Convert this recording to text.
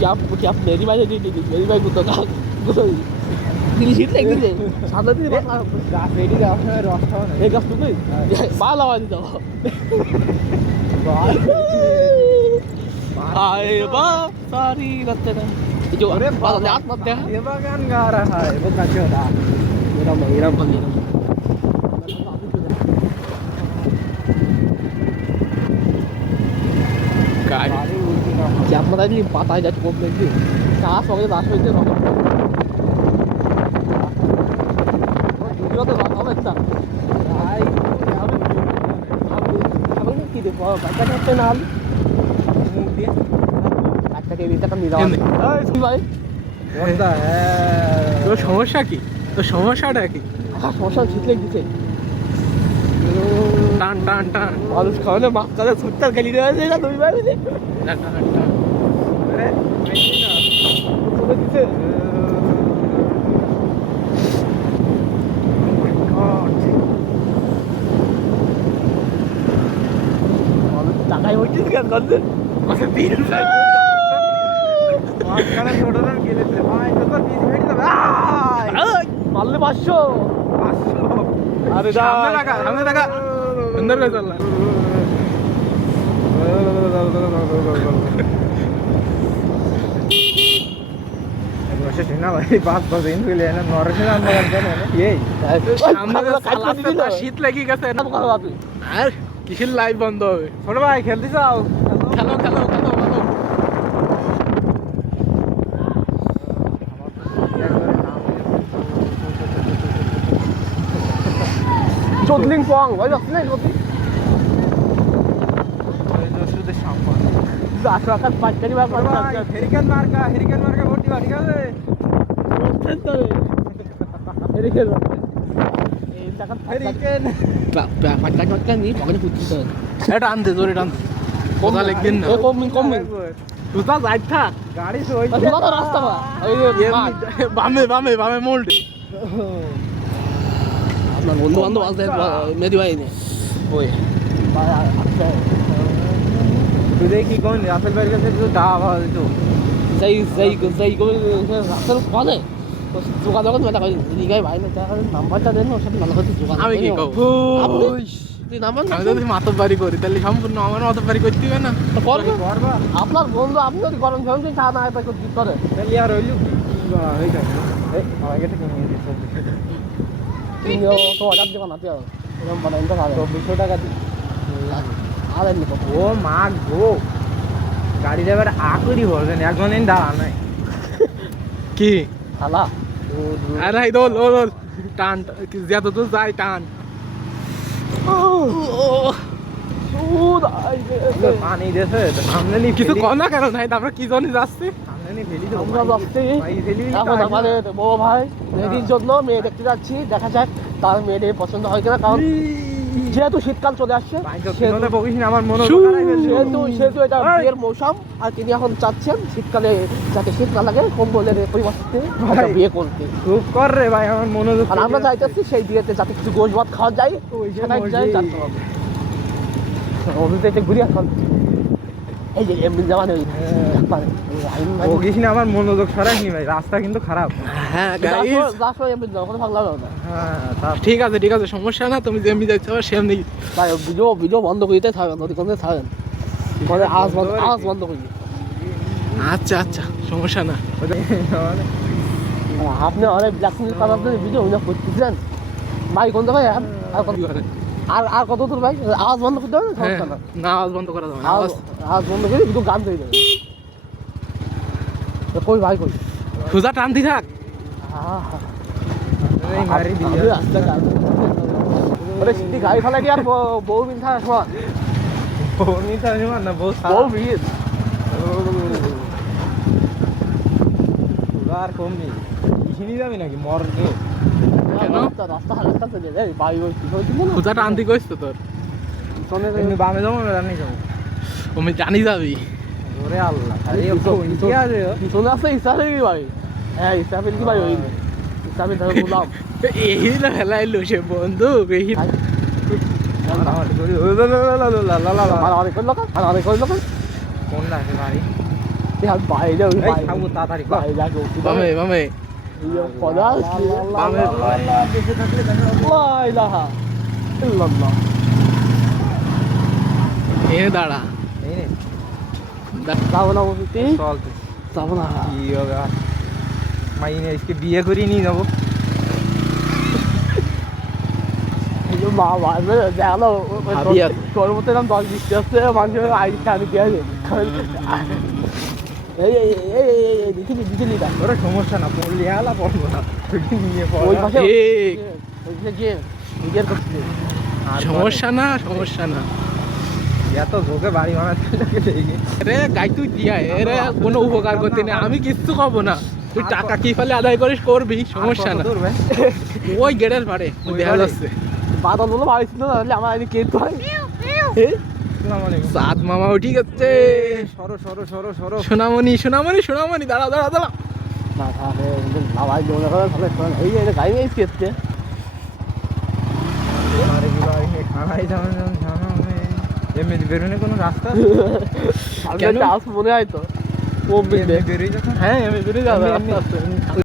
क्या मेरी भाई दी मेरी भाई कुत्ता का दिल शीट लग गई सादा दी गाछ रेडी गाछ में रस खाओ ना एक गाछ तो कोई बाल आवाज दो आए बा सारी रात ना जो अरे बाल याद मत दे ये बगान गा रहा है वो क्या होता मेरा बंद क्या पता नहीं पता है जाके बोल दे कहाँ सो गए बात होते रहो ये तो बात है अच्छा भाई अब नहीं की देखो बात करते नाल मुंह दिए একটা কে বিটা কম দিও এই ভাই বলতা তো সমস্যা কি তো সমস্যাটা কি সমস্যা ছিটলে দিতে টান টান টান মানুষ খাওয়ালে মাছ কাজে ছুটতার গেলি রে না দুই ভাই মিলে টান টান টান আরে বেশি না চলে দিতে টাকাই হইছে কেন করতে কত দিন মাছ কানে ছোটরা গেলেছে ভাই তো 20 মিনিট যাবে মারলে 500 अरे सामने लगा अंदर का चल रहा है ना भाई बात बस इन के लिए ना नॉर्मल अंदर करते हैं ये सामने का साला शीत लगी कैसे ना करो आप यार किसी लाइव बंद हो छोड़ भाई खेलती जाओ खेलो खेलो खेलो Jodling Pong, why not play Jodling? जो शुद्ध शैंपान। जाकर कर पाँच करी बार पाँच कर। हेरिकन मार का बहुत दिवाली का ले। हेरिकन। ये जाकर हेरिकन। पाँच का नहीं पकड़े पुत्री तो। ये डांस दे जोरे डांस। कौन लेकिन? ये कॉमिंग। दूसरा साइड था। गाड़ी से वही। दूसरा तो रास्ता था। ये बामे मोल्ड। বন্ধু বান্ধব আসতে মেদি ভাই নে ওই তুই দেখি কোন রাসেল ভাইয়ের কাছে তো দাওয়া দিতো সেই কোন রাসেল কোনে তো যোগাযোগ মেটা কই দিগাই ভাই না তার নাম্বারটা দেন ওর সাথে ভালো করে যোগাযোগ আমি কি কব তুই নাম্বার আমি যদি মাতবাড়ি করি তাহলে সম্পূর্ণ আমার মাতবাড়ি করতে হবে না তো করবা আপনার বন্ধু আপনি যদি করেন ফ্যামিলি চা না এটা কি করে তাহলে আর হইলো কি হই যায় এই আমাকে এটা কিনে দিতে তিনিও তো অর্ডার দেবেন আপনি এরকম বানাইন তো ভালো 200 টাকা দিই আর এমনি ও মা গো গাড়ি ড্রাইভার আকরি বলছেন এখন দিন দাঁড়া নাই কি হালা আরে এই দোল টান যত তো যাই টান পানি দেশে সামনে নি কিছু কম না কেন নাই আমরা কি জন্য যাচ্ছি সামনে নি ফেলি তো আমরা যাচ্ছি এখন আমাদের বড় ভাই মেয়েদের জন্য মেয়ে দেখতে যাচ্ছি দেখা যাক তার মেয়েদের পছন্দ হয় কিনা কারণ যেহেতু শীতকাল চলে আসছে আমার মনে সেহেতু এটা বিয়ের মৌসুম আর তিনি এখন চাচ্ছেন শীতকালে যাতে শীত না লাগে কম্বলের পরিবর্তে বিয়ে করতে খুব কর রে ভাই আমার মনোযোগ আর আমরা চাইতেছি সেই বিয়েতে যাতে কিছু গোশ ভাত খাওয়া যায় সেটাই যাই জানতে হবে অভিজ্ঞতা ঘুরিয়ে এখন এই যে এমনি জামানে ও গেছি না আমার মনোযোগ সরাইনি ভাই রাস্তা কিন্তু খারাপ হ্যাঁ গাইস রাস্তা এমনি যখন ভালো লাগে না হ্যাঁ ঠিক আছে সমস্যা না তুমি যেমনি যাইছো সেমনি ভাই ভিডিও বন্ধ করিতে থাকেন নদী কোণে থাকেন মানে আজ বন্ধ করি আচ্ছা সমস্যা না আপনি অনেক ব্ল্যাকমেল করার জন্য ভিডিও করতেছিলেন ভাই কোন জায়গায় আর কত আর কত দূর ভাই আওয়াজ বন্ধ করতে হবে না আওয়াজ বন্ধ করা যাবে না আওয়াজ বন্ধ করে দুটো গান তৈরি হবে তো কই ভাই কই সুজা টানতি থাক এই মারি দিয়ে রাস্তা গান ওরে সিটি গাড়ি ফেলা কি আর বউ বিনথা শোন বউ নিথা শোন না বউ বিন আর কম নেই ইখিনি যাবি নাকি মরবে রাস্তা হালকা চলে যায় ভাই ওই সুজা টানতি কইছ তো তোর তুমি বামে যাবো না জানি যাবো তুমি জানি যাবি ওরে আল্লাহ আরে কি আছে পিছনে আছে ইসারে কি ভাই হ্যাঁ ইসাবে কি ভাই ওই ইসাবে ধরে বললাম এই না হেলাইলো সে বন্ধু এই यार বাইরে ওই এই খাবো তাড়াতাড়ি বাহ। বাইরে যাকে বামে বামে পদা বামে বেঁচে থাকলে দেখা লা ইলাহা ইল্লাল্লাহ এনে দাঁড়া এই নে যাবো না বলতে চল তুই যাবো না কি হবে আর? মাইনে আজকে বিয়ে করিয়ে নিয়ে যাবো এই যে মা মারবে দেখলো ভাবি আছে। তোর মতো এরকম 10-20 আসছে মানুষের আইডি কার্ড দিয়ে আছে এই এই এই এই দিছিলি না ওরা সমস্যা না পড়লে আলা পড়বো না তুই নিয়ে পড় ওই পাশে ঠিক। ওইখানে গিয়ে নিজের করছিলি সমস্যা না সমস্যা না এত ঝোঁকে বাড়ি বানাতে লাগে দেখি রে গাই তুই দিয়া এরে কোনো উপকার করতে নেই আমি কিচ্ছু খাবো না তুই টাকা কি ফেলে আদায় করিস করবি সমস্যা না দূর ভাই ওই গেটের পারে ওই দেখা পারে? যাচ্ছে বাদল বলে বাড়ি ছিল তাহলে আমার আইডি কে তো হয় আসসালামু আলাইকুম সাত মামা উঠি গেছে সরো সরো সরো সরো সোনামণি সোনামণি সোনামণি দাঁড়া দাঁড়া দাঁড়া না তাহলে আওয়াজ মনে করে তাহলে এই যে গাড়ি নিয়ে এসেছে আরে কি ভাই খানাই যাবেন জানো আমি এমনি বেরোনে কোনো রাস্তা আছে? সামনে একটা আস মনে হয় তো ও এমনি বেরিয়ে যখন হ্যাঁ আমি বেরিয়ে যাবো এমনি- আস্তে আস্তে